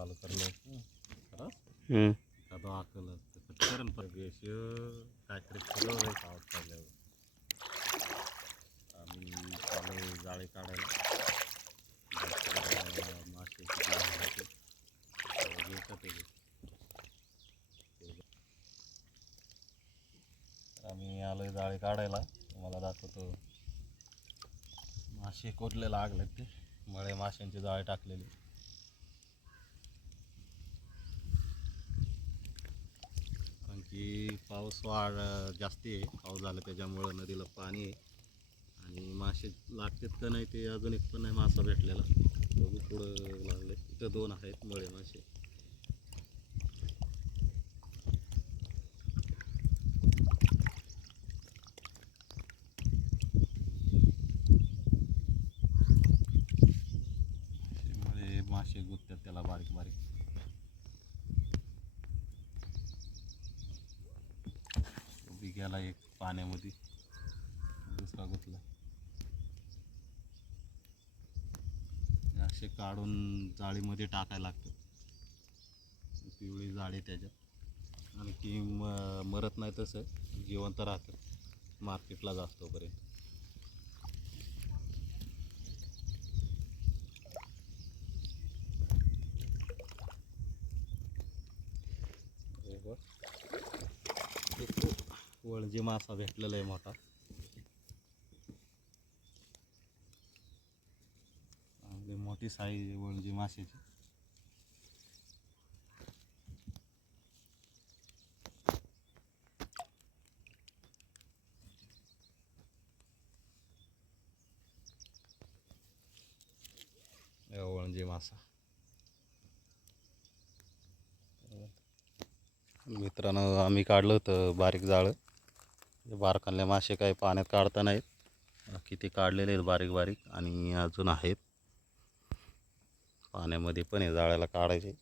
चालू करलं खरंच हम्म. आता आकलं करण पाहिजे काहीतरी ठरवलं आहे पाऊस पडल्यावर आम्ही चालू जाळे काढायला मासे किती घालायचे घेतात ते आम्ही आलो जाळे काढायला तुम्हाला दाखवतो मासे कोरले लागले ते मळे माशांचे जाळे टाकलेले कारण की पाऊस जास्ती आहे पाऊस झाला त्याच्यामुळं नदीला पाणी आहे आणि मासे लागतात का नाही ते अजून एक पण नाही मासा भेटलेला बघू पुढं लागले इथं 2 आहेत मळे मासे मळे मासे गुंततात त्याला बारीक बारीक उभी गेला एक पाण्यामध्ये दुसरा गुंतला असे काढून जाळीमध्ये टाकायला लागतं पिवळी जाळी त्याच्यात आणि की मरत नाही तसं जिवंत राहतं मार्केटला जास्तोपर्यंत वळजी मासा भेटलेला आहे मोठा चांगली मोठी साईज वळजी माशाची वळजी मासा मित्रांनो आम्ही काढलं होतं बारीक जाळं बारकाले मासे काही पाण्यात काढता नाहीत किती काढलेले आहेत बारीक बारीक आणि अजून आहेत पाण्यामध्ये पण हे जाळ्याला काढायचे